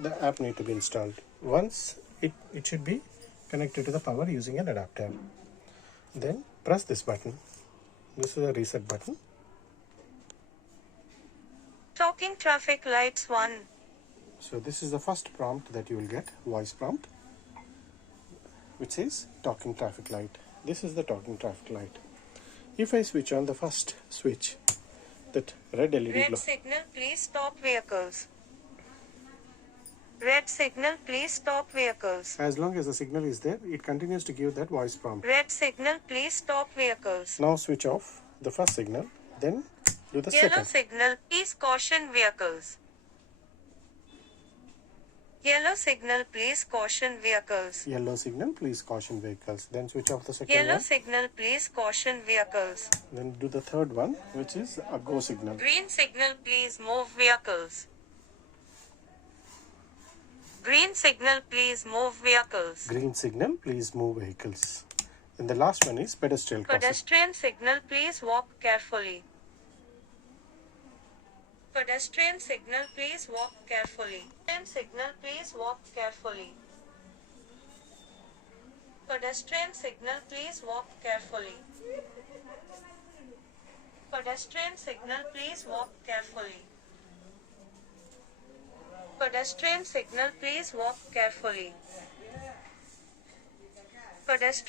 the app need to be installed. Once it should be connected to the power using an adapter. Then press this button. This is a reset button. Talking traffic lights 1. So this is the first prompt that you will get, voice prompt, which says talking traffic light. This is the talking traffic light. If I switch on the first switch, that red LED Red glow. signal, please stop vehicles. Red signal, please stop vehicles. As long as the signal is there, it continues to give that voice prompt. Red signal, please stop vehicles. Now switch off the first signal, then do the Yellow second. signal, please caution vehicles. Yellow signal, please caution vehicles. Yellow signal, please caution vehicles. Then switch off the second Yellow one. signal, please caution vehicles. Then do the third one, which is a go signal. Green signal, please move vehicles. Green signal, please move vehicles. Green signal, please move vehicles. And the last one is pedestrian crossing. Pedestrian signal, please walk carefully. Pedestrian signal, please walk carefully. Pedestrian signal, please walk carefully. Pedestrian signal, please walk carefully. Pedestrian signal, please walk carefully. Pedestrian signal, please walk carefully. Pedestrian